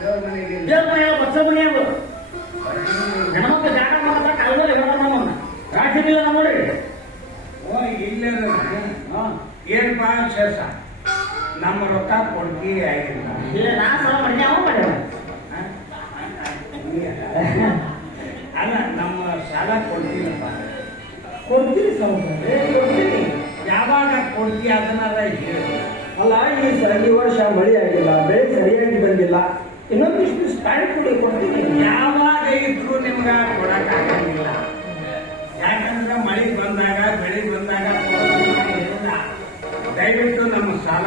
ದೇವ್ರ ಮನೆಯಾಗ ಬಚ್ಚ ಮನೆಯಾಗ ಹೆಣ್ಮಕ್ಳು ಜಾಗ ಮಾಡ್ತಾ ಕಾಲದಲ್ಲಿ ನಮ್ಮನ್ನ ರಾಜ್ಯದಿಲ್ಲ ನೋಡ್ರಿ. ಇಲ್ಲ ಏನಪ್ಪ ಶೇಷ ನಮ್ಮ ರೊಕ್ಕ ಕೊಡ್ತಿ ಆಗಿಲ್ಲ. ಇಲ್ಲ ನಾ ಸಲ ಮಾಡಿ ಅವ ಮಾಡ್ಯಾವ ಅಲ್ಲ ನಮ್ಮ ಸಾಲ ಕೊಡ್ತೀನಪ್ಪ. ಕೊಡ್ತೀರಿ ಸಾವುಕಾರ್ರೆ ಕೊಡ್ತೀನಿ. ಯಾವಾಗ ಕೊಡ್ತಿ ಅದನ್ನೆಲ್ಲ ಹೇಳಿ. ಅಲ್ಲ ಈ ಸಲ ಈ ವರ್ಷ ಮಳೆ ಆಗಿಲ್ಲ, ಬೆಳೆ ಸರಿಯಾಗಿ ಬಂದಿಲ್ಲ, ಇನ್ನೊಂದಿಷ್ಟು ಟೈಮ್ ಕೊಡ್ತೀನಿ. ಯಾವಾಗ ಇದ್ರು ನಿಮ್ಗೆ ಕೊಡಕ್ಕಾಗಂಗಿಲ್ಲ. ಯಾಕಂದ್ರೆ ಮಳೆ ಬಂದಾಗ ಬೆಳೆ ಬಂದಾಗ ದಯವಿಟ್ಟು ನಮ್ಮ ಸಾಲ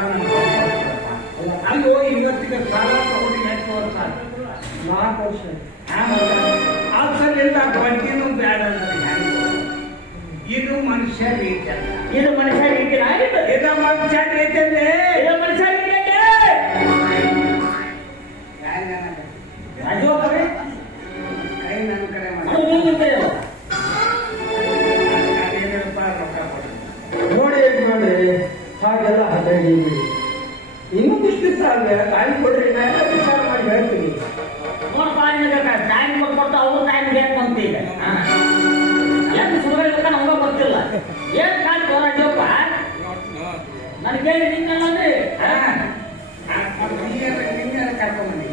ಅಲ್ಲೋ ಇವತ್ತಿಗೆ ಸಾಲ ತಗೊಂಡು ಎಷ್ಟು ವರ್ಷ? 4 ವರ್ಷ. ಆಲ್ಸಲಿಂದ ಬಡ್ಡಿನೂ ಬೇಡ ಅಂದ್ರೆ ಇದು ಮನುಷ್ಯ ರೀತಿ ಅಲ್ಲ. ಇದು ಮನುಷ್ಯ ರೀತಿ ಇದು ಮನುಷ್ಯ ರೀತಿಯಲ್ಲೇ ಇದು ಮನುಷ್ಯ ರೀತಿ ಕೈ ನನ್ನ ಕಡೆ ನೋಡಿ ನೋಡ್ರಿ ಹಾಗೆಲ್ಲ ಹಾಗಾಗಿ ಇನ್ನೊಂದಿಷ್ಟು ದಿವಸ ಟೈಮ್ ಕೊಡ್ರಿ, ನಾನು ವಿಚಾರ ಮಾಡಿ ಹೇಳ್ತೀನಿ. ಟೈಮ್ ಕೊಟ್ಟು ಅವ್ರು ಟೈಮ್ ಬೇಕು ಅಂತೀಗ ಏನು ಸುಡುಗಡೆ ನಮ್ಗೆ ಗೊತ್ತಿಲ್ಲ. ಏನ್ ಕಾಲ್ ಹೋರಾಡ್ಯಪ್ಪ ನನಗೆ ಕೇಳಿ ನಿನ್ನಲ್ಲಂದ್ರಿ ಕರ್ಕೊಂಡ್ಬಂದಿ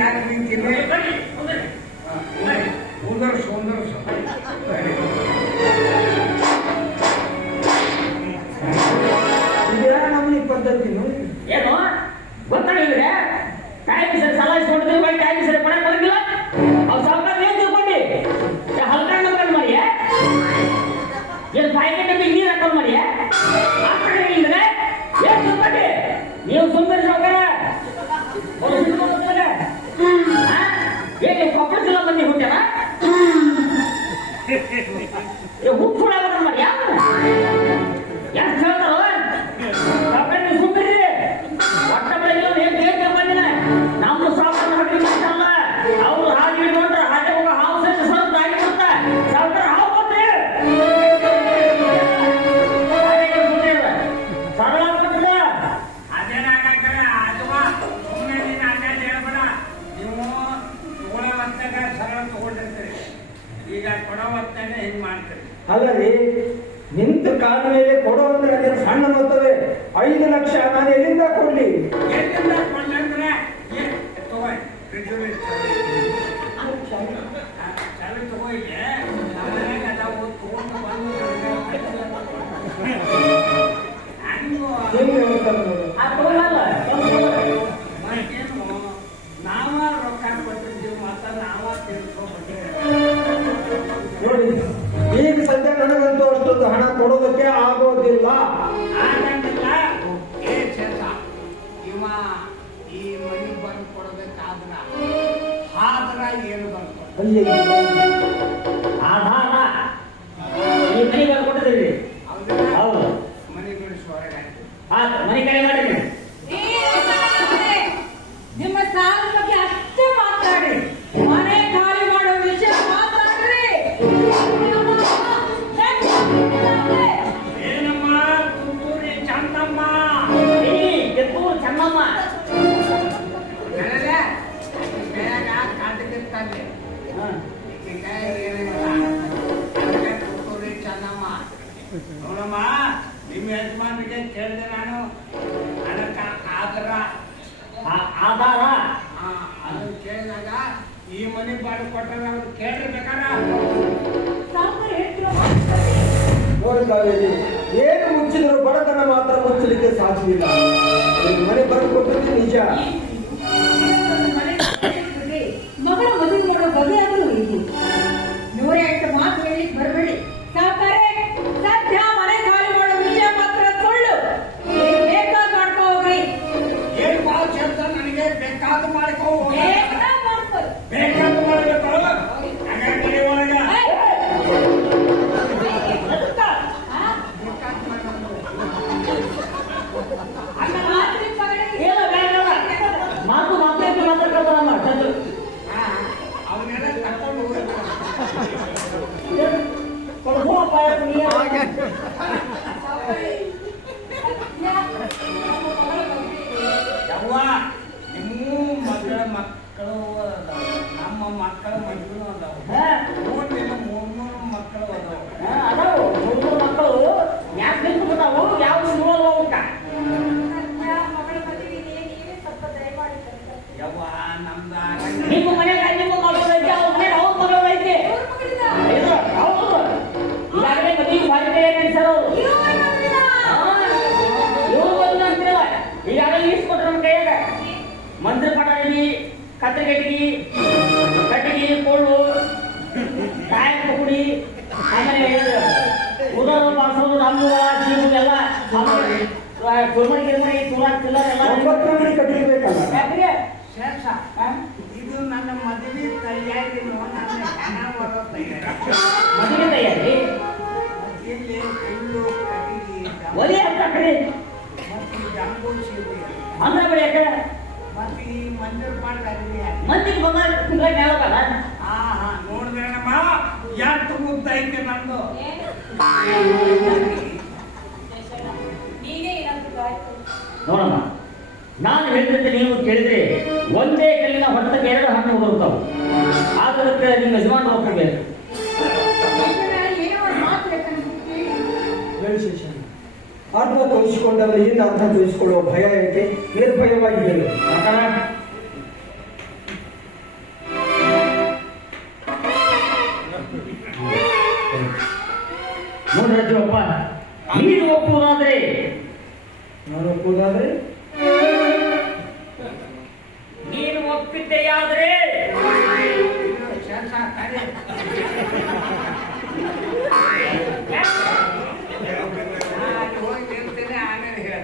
ಯಾಕೆ ನಿಂತಿಲ್ಲ ಉಂದರ್ಸು ಉಂದರ್ಸು ನಮ್ಮನಿ ಪದ್ಧತಿ ಏನು ಗೊತ್ತಾಗಿದ್ರೆ ಟೈಮ್ ಸರಿ ಸಲಹಿಸ್ಕೊಂಡಿದ್ರಿ ಬೈ ಟೈಮ್ ಸರಿ ಕೊಡಕ್ ಬರಂಗಿಲ್ಲ. ಅವ್ರು ಸರ್ಕಾರ ಏನ್ ತಿಳ್ಕೊಂಡಿ ಹಲ್ಕಂಡ್ ಹಾಕೊಂಡ್ ಮಾಡಿ ಏನು ಪಾಯ್ಕೆಟ್ ನೀರು ಹಾಕೊಂಡ್ ಮಾಡಿ ಆ ಕಡೆ ಹೇಳಿದ್ರೆ ಏನ್ ತಿಳ್ಕೊಂಡಿ ನೀವು ಸುಮ್ಮನೆ ಸಾವುಕಾರ ಹೇಗೆ ಕೊಪ್ಪಳ ಜಿಲ್ಲಾ ಮಂದಿ ಹುಟ್ಟ್ಯಾರ ಹುಟ್ಟು ಮಾಡಿ ಯಾವ ಎಷ್ಟು ಹೇಳ್ತಾರ ನೀವು ಸುಮ್ಮನೆ ಒಟ್ಟ ಬೆಳಗ್ಗೆ ಏನ್ ಬೇಗ ಬಂದಿನ ನಮ್ಮ ಸಾವುಕಾರ ಹೊಟ್ಟಿ ಅಲ್ಲ ಅವ್ರು ಹಾಗೆ ಹಿಡ್ಕೊಂಡ್ರೆ ಹಾಗೆ ಹೋಗ ಹಾವು ಸಹಿತ ಸ್ವಲ್ಪ ಆಗಿ ಕೊಡ್ತ ಸಾವುಕಾರ ಹಾವು ಕೊಟ್ರಿ ಸರಳ ಅದೇನಾಗಂದ್ರೆ ಅಥವಾ ಸುಮ್ಮನೆ ನೀನು ಅದೇ ಹೇಳ್ಬೇಡ. ನೀವು ತಗೊಳ್ಳೋ ಹೊತ್ತಾಗ ಸರಳ ತಗೊಂಡಿರ್ತೀರಿ, ಈಗ ಕೊಡೋ ಹೊತ್ತಾಗ ಹಿಂಗ್ ಮಾಡ್ತೀರಿ. ಅಲ್ಲರಿ ನಿಂತ ಕಾಲ ಮೇಲೆ ಕೊಡುವಂದ್ರೆ ಅದೇ ಸಣ್ಣ ಮೊತ್ತವೇ 5 ಲಕ್ಷ ನಾನು ಎಲ್ಲಿಂದ ಕೊಡ್ಲಿ? ಎಲ್ಲಿಂದ ಕೊಂಡ್ರೆ ತಗೋ ಚಾವಿ ತಗೋಯ್ಗೆ ನಮ್ಮನೆಯಾಗ ಅದಾವು ತಗೊಂಡು ಬಂದು ನಾವ ರೊಕ್ಕ ಕೊಟ್ಟಿದ್ದೀವಿ ಮತ್ತ ನಾವ ನೋಡಿ ಈಗ ಸದ್ಯ ನನಗಂತೂ ಅಷ್ಟೊಂದು ಹಣ ಕೊಡೋದಕ್ಕೆ ಆಗೋದಿಲ್ಲ. ಆಗಂಗಿಲ್ಲ. ಏ ಚೇತ ಇವ ಈ ಮನೆ ಬಂದು ಕೊಡಬೇಕಾದ್ರ ಆದ್ರ ಏನು ಬಂತು ಅಲ್ಲಿ ಆಧಾರ ಈ ಮನೆ ಕೊಟ್ಟಿದ್ದೀವಿ. ಹೌದು ಮನೆ ಬಿಡಿಸುವಾಗ ಮನೆ ಕಡೆ ಮಾಡಿ ನಿಮ್ಮ ಸಾಲ ಬಗ್ಗೆ ಅಷ್ಟೇ ಮಾತಾಡಿ, ಮನೆ ಖಾಲಿ ಮಾಡೋ ವಿಷಯ ಮಾತಾಡ್ರಿ. ಏನಮ್ಮ ತುತ್ತೂರಿ ಚಂದಮ್ಮ ಕೆತ್ತೂರು ಚನ್ನಮ್ಮ ಬೇಗ ಕಾಟಿರ್ತಾನೆ ತುತ್ತೂರಿ ಚಂದಮ್ಮ ನೋಡಮ್ಮ ನಿಮ್ಮ ಯಜಮಾನಿಗೆ ಕೇಳಿದೆ ನಾನು ಅದಕ್ಕೆ ಆಧಾರ ಅದನ್ನು ಕೇಳಿದಾಗ ಈ ಮನೆ ಬಾಡು ಕೊಟ್ಟರೆ ಅವ್ರು ಕೇಳಿರ್ಬೇಕಾರ ನೋಡಿ ಕಾವೇರಿ, ಏನು ಮುಚ್ಚಿದ್ರು ಬಡತನ ಮಾತ್ರ ಮುಚ್ಚಲಿಕ್ಕೆ ಸಾಧ್ಯವಿಲ್ಲ. ಮನೆ ಬರ್ಕೊಟ್ಟದ್ದು ನಿಜ. ಮಗಳ ಮದುವೆ ಬಗೆಯಾಗಲು ಇದೆ. 108 ಮಾತು ಹೇಳಿ ಬರಬೇಡಿ ಸಾಕಾರೆ. ಸದ್ಯ ಮನೆ ಖಾಲಿ ಮಾಡೋ ವಿಷಯ ಮಾತ್ರ ಸುಳ್ಳು. ಬೇಕಾದ ಮಾಡ್ಕೋ ಹೋಗ್ರಿ. ಏನ್ ಬಾಳ ಚಂದ ನನಗೆ ಬೇಕಾದ ಮಾಡ್ಕೋ ಬೇಕಾದ ಬೇಕಾದ ಮಾಡ್ಕೋ ಮಾಡಬೇಕು ಹಾಗಾಗಿ ಒಳಗ ಮಾತು ಮಾತಾಡ್ತಾರಮ್ಮ ಅವನ್ನೆಲ್ಲ ತಕೊಂಡು ಹೋಗ್ಬೇಕು. ಮಕ್ಕಳು ಮದುವೆ ಅದಾವು ಹಾ? ಮೂರು ಮಕ್ಕಳು ಅದಾವು ಅದಾವು ಮೂರು ಮಕ್ಕಳು ಯಾಕೆ ನಿಂತ್ಬಿಟ್ಟಾವು ಯಾವ ನೋಡಲ್ವ ಅವಕ್ಕ ಮಗಳ ಮದುವೆ ಇದೆ, ನೀವೇ ಸ್ವಲ್ಪ ದಯಮಾಡಿ ಕರ್ಕೊಂಡು. ಯವ್ವ ನಮ್ದ ನಿಮ್ಮ ಮನೆಗೆ ನಿಮ್ಮ ಮಗಳು ಐತೆ ಅವ್ರ ಮನೆಗೆ ಅವ್ರ ಮಗಳು ಐತೆ ಇವ್ರ ಮಗಳಿದ? ಇದು ಹೌದು ಈಗಾಗಲೇ ಮದುವೆ ಮಾಡಿದ್ದೆ ನಡೆಸ್ಯಾರ ಅವರು ಇವ್ರ ಮಗಳಿದ? ಇವರು ಬಂದು ಅಂತಿಲ್ಲ ಈಗಾಗಲೇ ಈಸ್ಕೊಟ್ರು ನಮ್ಮ ಕೈಯಾಗ ಮಂತ್ರ ಪಟಾಣಿ ಕತ್ತರಿಗಟ್ಟಿಗೆ ಕಟ್ಟಿಗೆ ಕೊಳ್ಳು ಕಾಯಿ ಪುಡಿ ಆಮೇಲೆ ಉದರ ಬಾರಿಸೋದು ನಮ್ಮೂರ ಚೀರು ಎಲ್ಲ ಕುರ್ಮಡಿ ಗಿರ್ಮಡಿ ತುರಾಕ್ ಚಿಲ್ಲರ್ ಎಲ್ಲ ಯಾಕ್ರಿ? ಶೇಷ ಇದು ನನ್ನ ಮದುವೆ ತಯಾರಿ ನಾನು ಹಣ ಬರೋ ತಯಾರಿ ಮದುವೆ ತಯಾರಿ ಇಲ್ಲಿ ಹುಲ್ಲು ಕಟ್ಟಿಗೆ ಒಲಿ ಹಾಕ್ರಿ ಮತ್ತು ಜಂಬೂ ಸೀರೆ ಅಂದ್ರೆ ಬಿಡಿ ಯಾಕೆ ಮತ್ತು ಈ ಮಂದಿರ ಪಾಠದಲ್ಲಿ ಮಂದಿಗೆ ಬಂದಾಗ ತಿಂಗಳಿಗೆ ಹೇಳ್ಬೇಕಲ್ಲ ನೋಡಿದ್ರೆ ನಮ್ಮ ಎಷ್ಟು ಮುಗ್ಧ ಐತೆ ನಂದು ಏನು? ನೀನೇ ಏನಾದ್ರು ಆಯ್ತು. ನೋಡಮ್ಮ ನಾನು ಹೇಳಿದಂತೆ ನೀವು ಕೇಳಿದ್ರೆ ಒಂದೇ ಕಲ್ಲಿನ ಹೊಟ್ಟಕ್ಕೆ ಎರಡು ಹಣ್ಣು ಬರುತ್ತಾವು ಆದಕ್ಕೆ ನಿಮ್ಮ ಯಜಮಾನ್ ಹೋಗ್ಬೇಕು ಏನೋ ಒಂದು ಮಾತು ಬೇಕಂತ ಹೇಳಿ. ಆತ್ಮ ತೋರಿಸಿಕೊಂಡವರಿಗೆ ಆತ್ಮ ತೋರಿಸಿಕೊಳ್ಳುವ ಭಯ ಏಕೆ ನಿರ್ಭಯವಾಗಿದ್ದರು ನೋಡ್ರಜ್ಜಪ್ಪ ನೀನು ಒಪ್ಪುವುದಾದ್ರೆ ನಾನು ಒಪ್ಪುವುದಾದ್ರೆ ನೀನು ಒಪ್ಪಿದ್ದೆಯಾದ್ರೆ ಶೇಷ ಕರೆ ಹೋಗಿ ನಿಲ್ತೇನೆ ಆಮೇಲೆ ಹೇಳ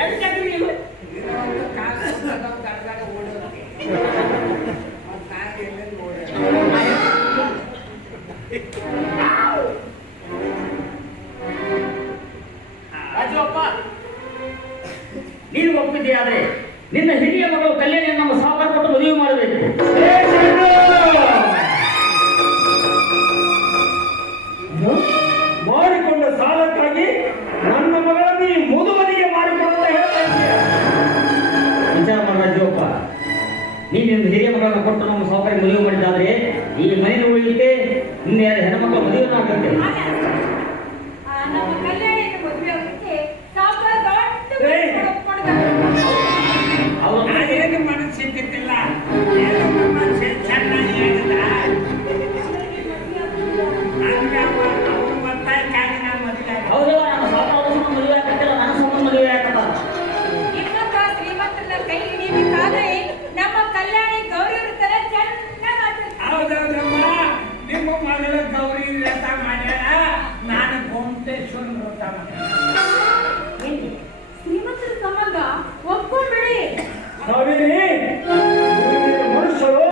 ಎಂತಕ್ಕೆ ನೀವು ಇದೊಂದು ಕಾಸು ಗಡಗಡ ಓಡೋಕೆ ಮತ್ತು ನಾನು ಎಲ್ಲೆಲ್ಲಿ ಓಡೋದು ರಾಜಪ್ಪ ನೀನು ಒಪ್ಪಿದ್ದೆಯಾದ್ರೆ ನಿನ್ನ ಹಿರಿಯ ಮಗಳು ಕಲ್ಯಾಣ ನಮ್ಮ ಸಾಕಾರ ಕೊಟ್ಟು ಮದುವೆ ಮಾಡಬೇಕು ಮಾಡಿಕೊಂಡ ಸಾಲಕ್ಕಾಗಿ ನನ್ನ ಮಗಳನ್ನು ಈ ಮುದುಮನಿಗೆ ಮಾಡಿಕೊಂಡ ಹೇಳ್ತಾ ಇದ್ದೀಯ. ವಿಚಾರ ಮಾಡ ರಾಜಪ್ಪ ನೀನು ನಿನ್ನ ಹಿರಿಯ ಮಗಳನ್ನು ಕೊಟ್ಟು ನಮ್ಮ ಸಾಕಾರ ಮದುವೆ ಮಾಡಿದ್ದಾದ್ರೆ ಈ ಮನೆಯ ಉಳಿಲಿಕ್ಕೆ ನಿನ್ನ ಯಾರು ಹೆಣ್ಮಕ್ಳ ಮದುವೆ ಆಗುತ್ತೆ ನಮ್ಮ ಕಲ್ಯಾಣಿಗೆ ಮದುವೆ ಆಗೋದಕ್ಕೆ ಸಾವುಕಾರ ದೊಡ್ಡ ಏಯ್! ಅವರು ನಾನೇನು ಮನಸ್ಸಿದ್ದಿಲ್ಲ ಏನು ಮನಸ್ಸು ಚೆನ್ನಾಗಿ ಹೇಳಿದ ಹಂಗೆ ಅವ್ರು ಒತ್ತಾಯಕ್ಕಾಗಿ ನಾನು ಮದುವೆ ಆದೆ. ಹೌದಲ್ಲ ನಮ್ಮ ಸಾಕಾರ ಮದುವೆ ಆಗ್ತಿಲ್ಲ ನನ್ನ ಸಂಬಂಧ ಮದುವೆ ಆಗ್ತದ ಇನ್ನೊಬ್ಬ ಶ್ರೀಮಂತನ ಕೈ ಹಿಡಿಯಬೇಕಾದ್ರೆ ನಮ್ಮ ಕಲ್ಯಾಣಿ ಗೌರಿ ಇರ್ತಾರೆ ಚೆನ್ನಾಗಿ ಹೌದೌದಮ್ಮ ನಿಮ್ಮ ಮಗಳ ಗೌರಿ ವ್ರತ ಮಾಡ್ಯಾರ ನಾನು ಗೋಮಟೇಶ್ವರ ವ್ರತ ಮಾಡ್ಯಾರ